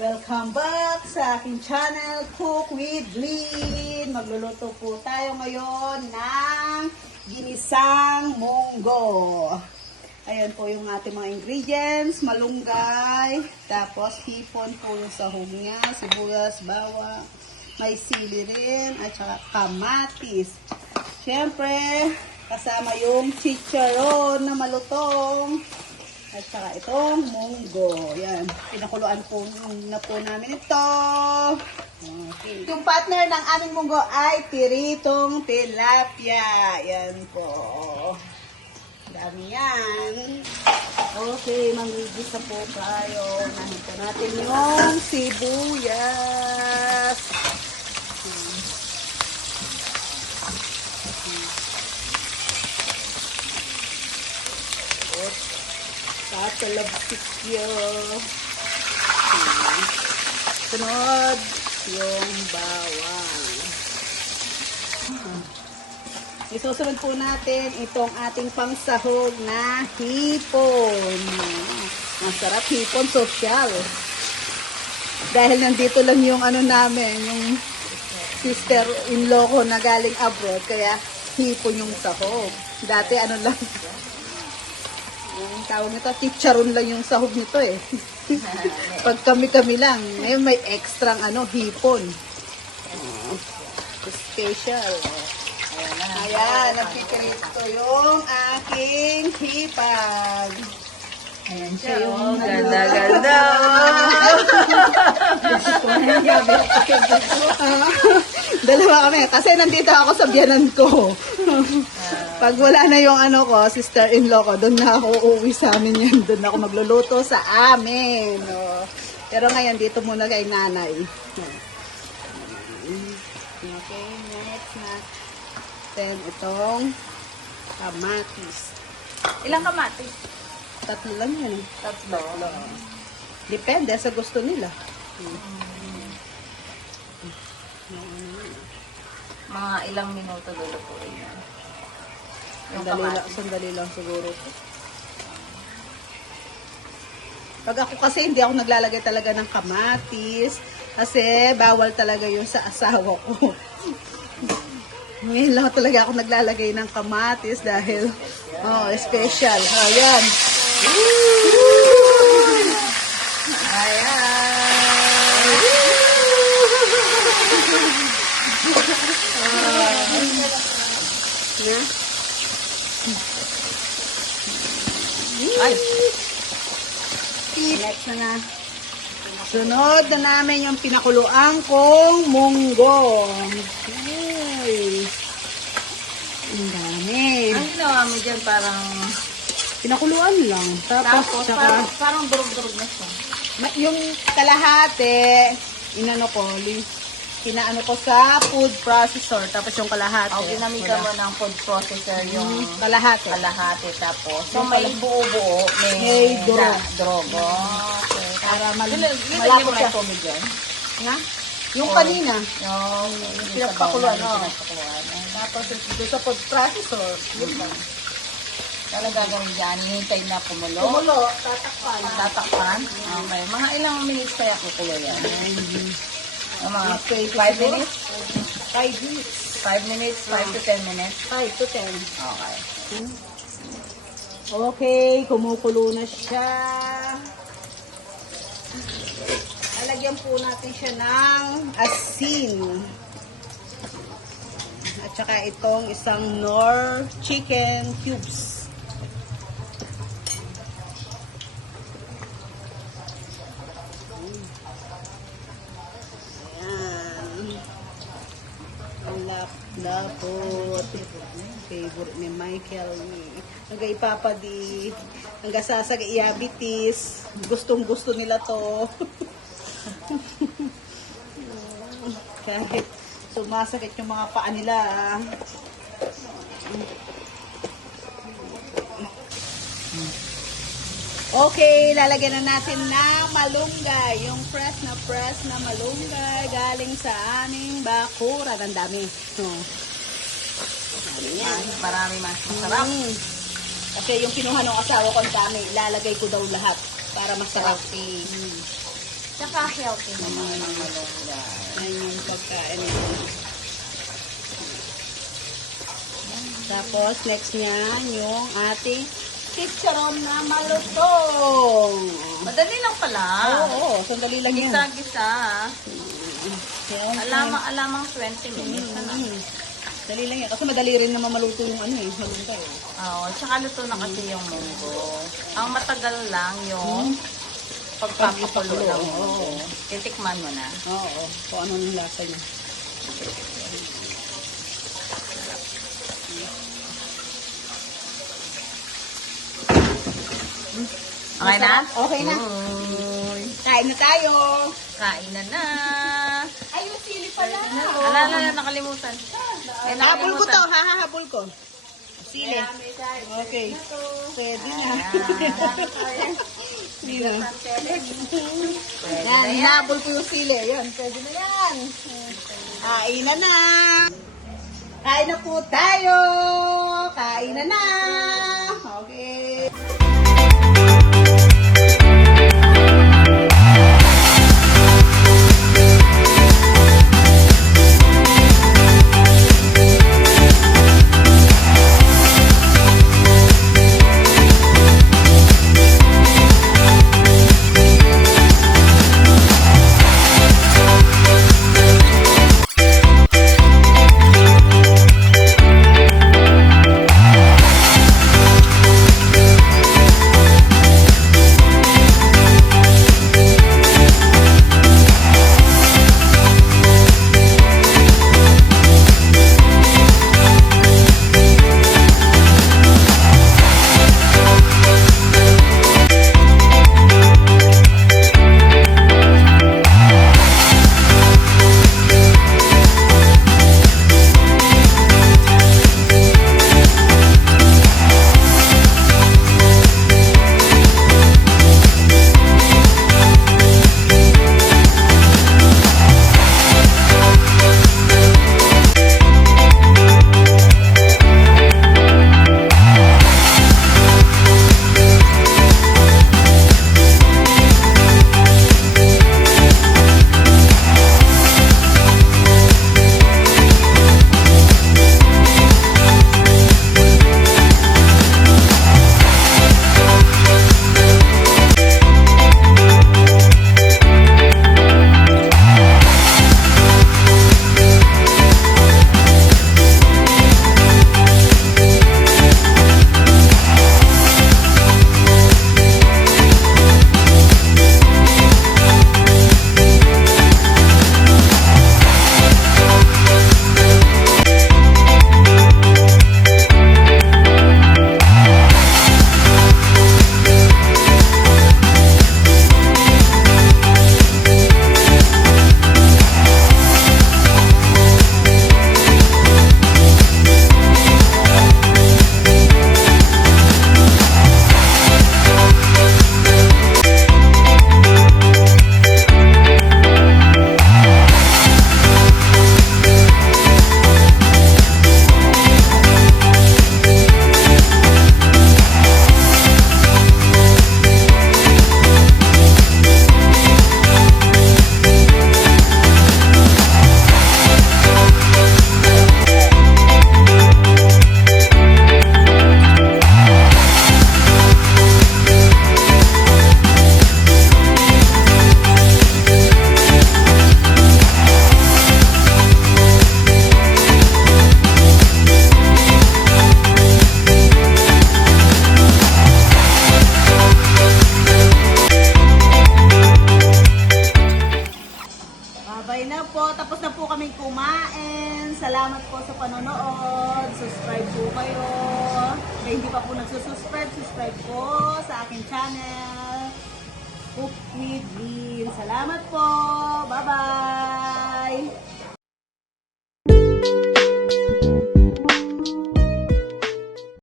Welcome back sa aking channel, Cook with Lynn. Magluluto po tayo ngayon ng ginisang munggo. Ayan po yung ating mga ingredients, malunggay, tapos hipon po yung sahog niya, sibuyas, bawang, may sili rin, at saka kamatis. Siyempre, kasama yung chicharon na malutong. At saka itong munggo. Yan. Pinakuluan po na po namin ito. Okay. Yung partner ng aming munggo ay piritong tilapia. Yan po. Dami yan. Okay, manggigisa po tayo. Unahin po natin yung sibuyas. Tatalabsik yun. Sunod yung bawang. Isusunod po natin itong ating pangsahog na hipon. Masarap, hipon social. Dahil nandito lang yung ano namin, yung sister-in-law ko na galing abroad, kaya hipon yung sahog. Dati ano lang, ang tawag nito, chicharon lang yung sahog nito eh. Pag kami-kami lang. Ngayon may extra hipon. Special. Ayan, nagpipirito yung aking hipag. Ayan siya yung Ganda-ganda. Dalawa kami. Kasi nandito ako sa biyanan ko. Pag wala na yung ko, sister-in-law ko, doon na ako uuwi sa amin yan. Doon ako magluluto sa amin. No? Pero ngayon, dito muna kay nanay. Okay, next na. Then, itong kamatis. Ilang kamatis? Tatlo lang yan. Tatlo. Depende sa gusto nila. Mga ilang minuto lulutuin yan. Sandali lang siguro. Pag ako kasi, hindi ako naglalagay talaga ng kamatis. Kasi bawal talaga yun sa asawa ko. Ngayon lang talaga ako naglalagay ng kamatis dahil special. Ayan. Ayan. Na? Ay. Next na. Sunod na namin yung pinakuluan kong munggo. Ay. Ang dami. Ang ginawa mo dyan parang... Pinakuluan lang. Tapos parang durog-durog na siya. yung kalahati, pinaano ko sa food processor. Tapos yung kalahati. O, ginamitan mo ng food processor yung kalahati. Tapos, so may buo-buo, may durog. Okay. Para Malapot malapot siya. siya. Tubig dyan? Na? Yung kanina. Yung pinagpakuluan, pinagpakuluan. Tapos ito sa food processor. Yun lang. Ano gagawin dyan? Hintay na kumulo? Kumulo, tatakpan. Tatakpan? Okay. Mga ilang minutes kaya kukulo yan? Mga 5 minutes? 5 minutes. 5 minutes? 5 to 10 minutes? 5 to 10. Okay. Okay, kumukulo na siya. Lalagyan po natin siya ng asin. At saka itong isang Knorr chicken cubes. Lapot. Favorite ni Michael. Hanggang ipapadi. Hanggang sasag diabetes. Gustong gusto nila to. Kahit sumasakit yung mga paa nila. Okay, lalagyan na natin ng malunggay. Yung fresh na malunggay galing sa aming bakuran. Ang dami. Marami mas masarap. Kasi yung kinuha ng asawa ko ang dami. Ilalagay ko daw lahat para masarap. Tsaka healthy naman ang malunggay. Ayan yung pagkain nito. Tapos, next niyan, yung ating chicharon na malutong. Madali lang pala. Oo, sandali lang yan. Gisa-gisa. Yan. Alamang 20 minutes na. Dali lang yan. Kasi madali rin naman maluto yung ano eh, malunggay. Oo, tsaka luto na kasi yung munggo. Ang matagal lang yung pagpapakulo ng munggo. Titikman mo na. Oo, kung ano yung lasa niya. Okay na? Okay na. Uy, Kain na tayo. kain na na. Ay, yung sili pala. Ala, nakalimutan. Eh, Habol ko to, nakalimutan. hahabol ko. Sili. Okay. Pwede na. Sili na. Pwede Yan, na yan. hinabol ko yung sili. Yan, pwede na yan. Kain na na. Kain na po tayo. Kain na na. Okay. Babay na po. Tapos na po kaming kumain. Salamat po sa panonood. Subscribe po kayo. Kaya hindi pa po nagsusubscribe, subscribe po sa aking channel. Cook with Lynn. Salamat po. Bye-bye.